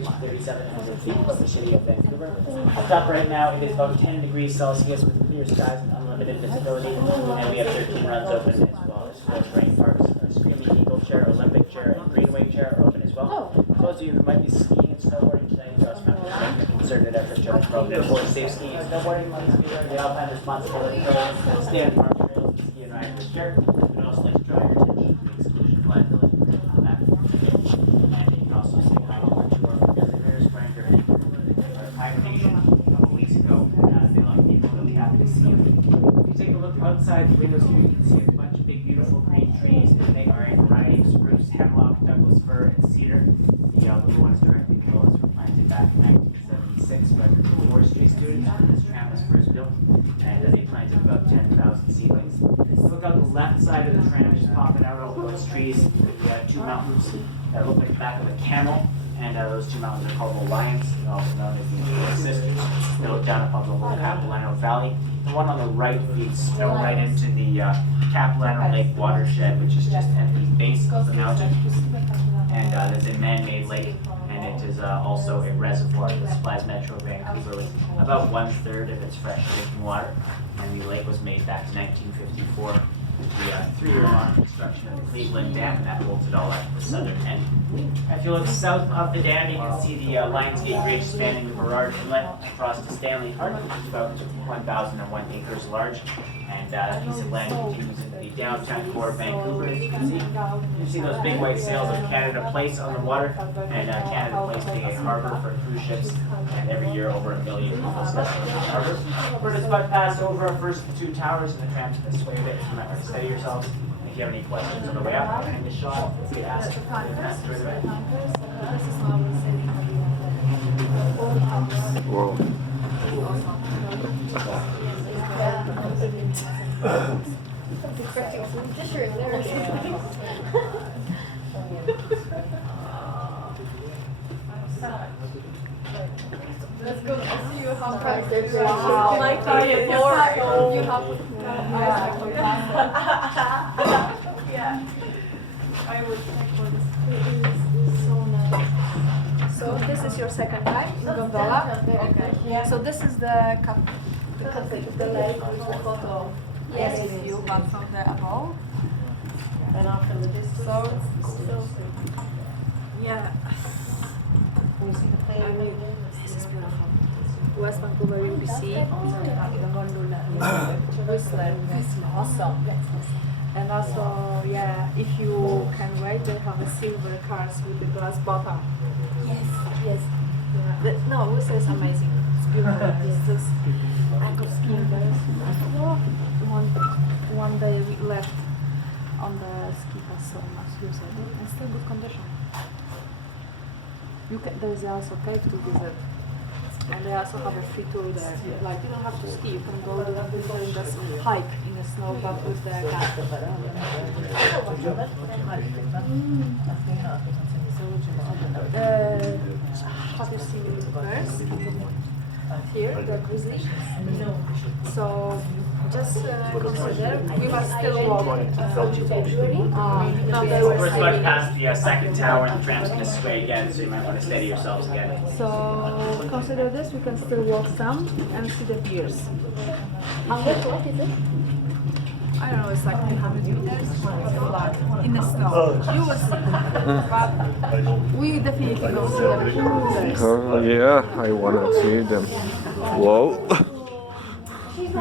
reaching 3,700 feet from the city of Vancouver. Up top right now, it is about 10 degrees Celsius with clear skies and unlimited visibility. And we have 13 runs open as well as 4 terrain parks. Screaming Eagle Chair, Olympic Chair, and Greenway Chair are open as well. For those of you who might be skiing and snowboarding tonight, you also found a concerted effort to promote safe skiing and snowboarding. The Alpine Responsibility Program, Stand Farm Trails, and Ski and Ride for Sure. We'd also like to draw your attention to the exclusion of liability on the back of the page. And you can also say hi to our tour visitors, Frank or our Pirate Nation a couple weeks ago. They like people, really happy to see you. If you take a look outside the windows here, you can see a bunch of big, beautiful green trees, and they are a variety of spruce, hemlock, Douglas fir, and cedar. The little ones directly below us were planted back in 1976 by the forestry students when this tram was first built, and they planted about 10,000 seedlings. Look out the left side of the tram, just popping out over those trees with the 2 mountains that look like the back of a camel, and those 2 mountains are called the Lions, also known as the Twin Sisters. They look down upon the whole Capilano Valley. The one on the right feeds snow right into the Capilano Lake watershed, which is just at the base of the mountain. And there's a man-made lake, and it is also a reservoir that supplies Metro Vancouver with about 1/3 of its fresh drinking water. And the lake was made back in 1954 with the 3-year-long construction of the Cleveland Dam, and that holds it all at the southern end. If you look south of the dam, you can see the Lionsgate Bridge spanning the Burrard Inlet across to Stanley Park, which is about 1,001 acres large. And that piece of land continues into the downtown core of Vancouver, as you can see. You see those big white sails of Canada Place on the water, and Canada Place being a harbor for cruise ships, and every year over 1 million people step out of the harbor. We're just about to pass over our first 2 towers, and the tram's going to sway a bit, so you might want to steady yourselves. If you have any questions on the way up, hang a shot, let's get asked. Whoa. Let's go. See you on Friday. Wow. Like you have. Yeah. I would check for this. It is so nice. So this is your second time in gondola. Okay. Yeah. So this is the the lake with the photo. Yes, with you, but from the above. And after the distance. So yeah. I mean, this is beautiful. West Vancouver UBC. Whistler. Awesome. And also, yeah, if you can wait, they have a silver cars with the glass bottom. Yes, yes. Yeah. No, Whistler is amazing. It's beautiful. It's just, I got skiing there. One day we left on the ski pass, so much use it. It's still good condition. There is also cave to visit, and they also have a free tour there. Like, you don't have to ski, you can go to the just hike in the snow, but with the guide. Have you seen the bears here? They're grizzly. So just consider we must still walk. We're about to pass the second tower, and the tram's going to sway again, so you might want to steady yourselves again. So consider this, we can still walk some and see the beers. How much what is it? I don't know, it's like 300 meters in the snow. You will see. But we definitely go see the beers. Oh yeah, I wanna see them. Whoa.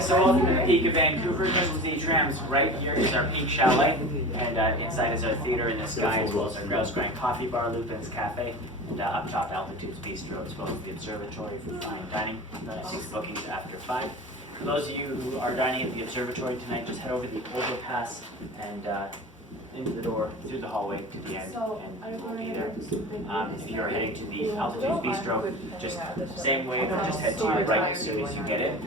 So welcome to the peak of Vancouver. This is the trams. Right here is our peak chalet, and inside is our theater in the sky, as well as our Grouse Grind Coffee Bar, Lupin's Cafe, and up top Altitude's Bistro, as well as the observatory for fine dining. Takes bookings after 5. For those of you who are dining at the observatory tonight, just head over the overpass and into the door, through the hallway to the end, and we'll be there. If you're heading to the Altitude's Bistro, just same way, but just head to your right as soon as you get in.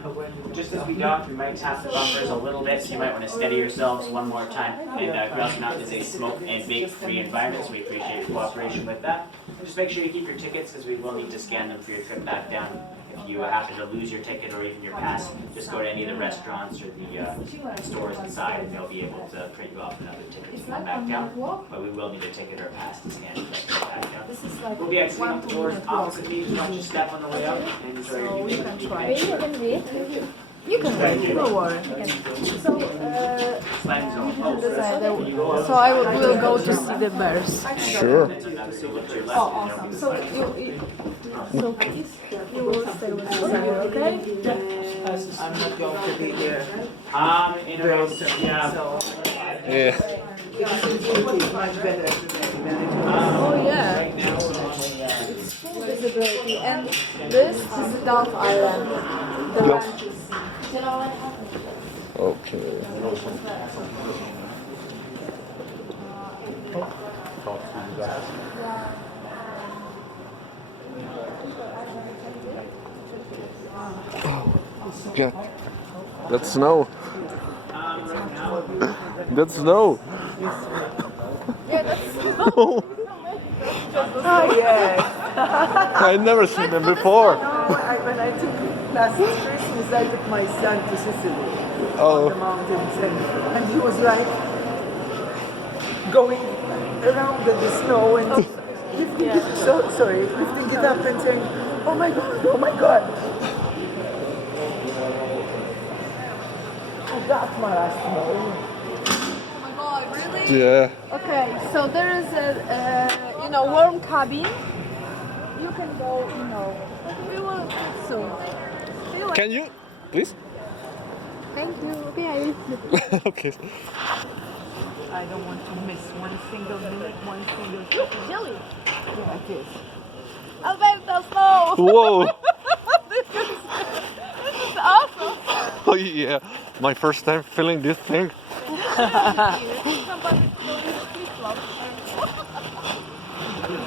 Just as we dock, we might tap the bumpers a little bit, so you might want to steady yourselves one more time. And Grouse Mountain is a smoke and vape free environment, so we appreciate your cooperation with that. Just make sure you keep your tickets because we will need to scan them for your trip back down. If you happen to lose your ticket or even your pass, just go to any of the restaurants or the stores inside and they'll be able to print you off another ticket to come back down. But we will need a ticket or a pass to scan your trip back down. We'll be exiting up the doors opposite me. Just watch your step on the way up and enjoy your evening. You can wait, no worry. So, Sliding zone. so I will go to see the bears. Sure. Oh, awesome. So so please, you will stay with us here, okay? I'm not going to be there In very around, soon, yeah. so Yeah. it's much better today than it was. Oh yeah, Right now we're on the, it's full visibility, and this is the Dove Island. The Yep. ranches. Okay. Yeah. That's snow. That's snow. Yeah, that's. Oh yes. I never seen them before. When I took last Christmas, I took my son to Sicily on the Oh, mountains, and he was like going around in the snow and lifting lifting it up and saying, "Oh my God, oh my God." That's my last snow. Oh my God, really? yeah. Okay, so there is a warm cabin. You can go, we will soon. See you Can you, please? Thank you. Okay. Okay. I don't want to miss one single minute, one single second. Chilly. Yeah, it is. Alberto, snow. Whoa. this is awesome. Oh yeah. My first time feeling this thing.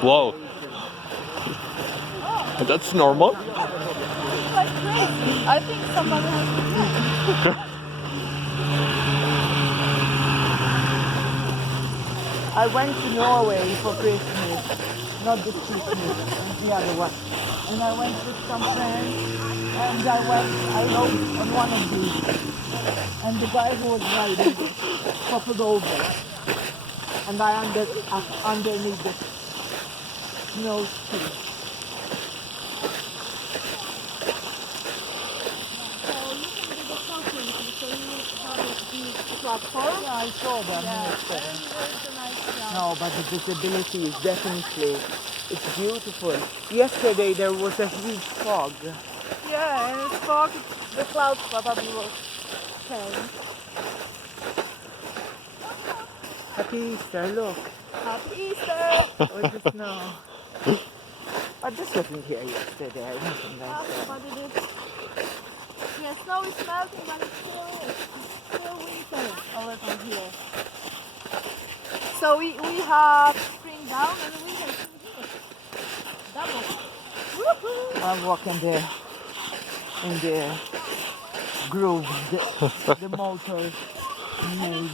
Whoa. That's normal. It's like crazy. I think somebody has to do it. I went to Norway for Christmas, not this Christmas, the other one. And I went with some friends, and I rode on one of these. And the guy who was riding toppled over. And I underneath the snow ski. Platform. Yeah, I saw them yesterday. No, but the visibility is definitely, it's beautiful. Yesterday there was a huge fog. Yeah, and it's fog. The clouds probably will change. Happy Easter, look. Happy Easter! With the snow. But this wasn't here yesterday, I wasn't Ah, there. but it is. Yeah, snow is melting, but it's still winter over from here. So we have spring down and winter from here. Double. Woohoo! I'm walking there in the groove the motor made.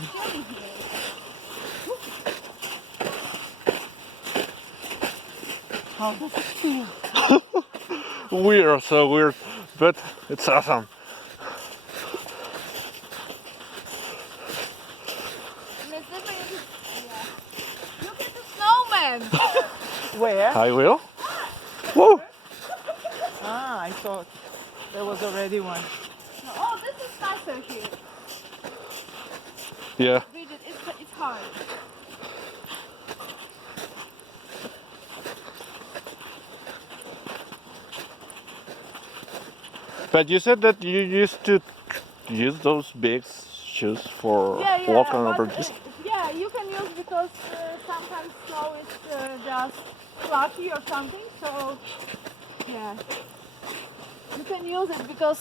How does it feel? Weird, so weird, but it's awesome. And it's different. Yeah. Look at the snowman! Where? I will. Whoa. Ah, I thought there was already one. Oh, this is nicer here. Yeah. Bridget, it's hard. But you said that you used to use those big shoes for walking but, over this. yeah, you can use because sometimes snow is just fluffy or something. So yeah, you can use it because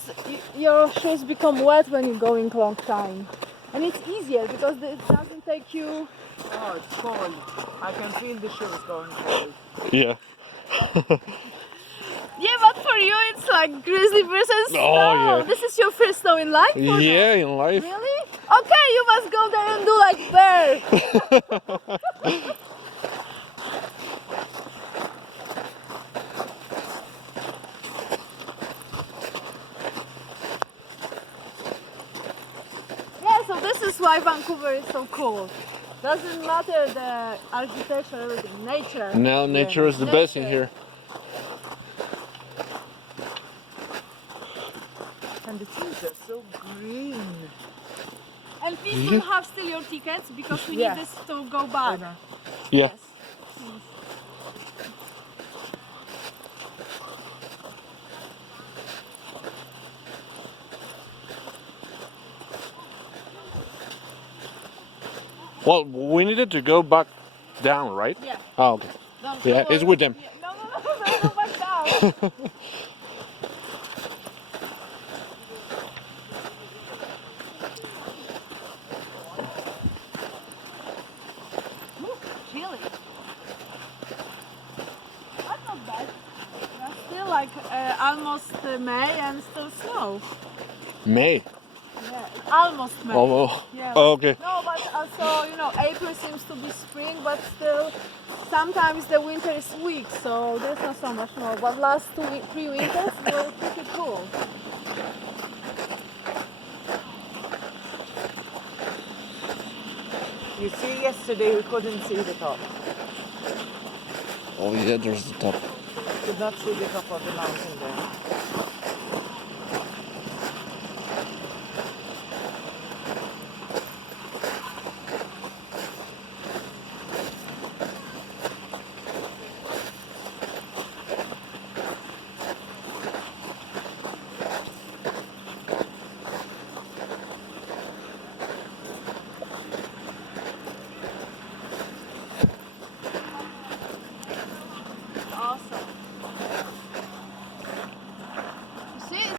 your shoes become wet when you're going long time, and it's easier because it doesn't take you. Oh, it's cold. I can feel the shoes going cold. Yeah. Yeah, but for you it's like grizzly versus snow. Oh, yeah. This is your first snow in life? Or no? Yeah, in life. Really? Okay, you must go there and do like bear. why Vancouver is so cool. Doesn't matter the architecture, everything, nature. Now nature is the best in Nature. here. And the trees are so green. And please don't have still your tickets because we Yeah. need this to go back. Yeah. Yes. Well, we needed to go back down, right? Yeah. Oh, okay. Don't Yeah, worry. it's with them. Yeah, no, go back down. Chilly. That's not bad. That's still like almost May and still snow. May. Yeah, it's almost May. Oh, Yeah. okay. No, but also, you know, April seems to be spring, but still sometimes the winter is weak, so there's not so much snow. But last 3 winters were pretty cool. You see, yesterday we couldn't see the top. Oh yeah, there's the top. Could not see the top of the mountain there.